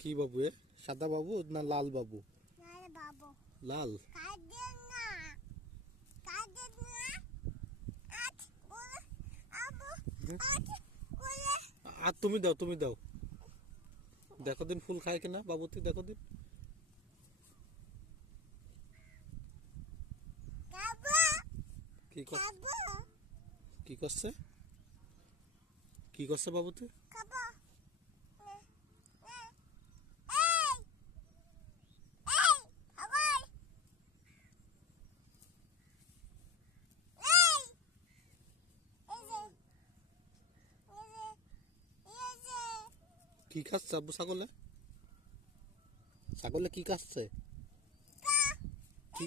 কি বাবু এ? সাদা বাবু না লাল বাবু? লাল। আর তুমি দাও, তুমি দাও। দেখো দিন ফুল খায় কিনা বাবুতি, দেখো দিন। কি করছে কি করছে বাবুতি? কি খাচ্ছে আব্বু ছাগলে? ছাগলে কি খাচ্ছে? কি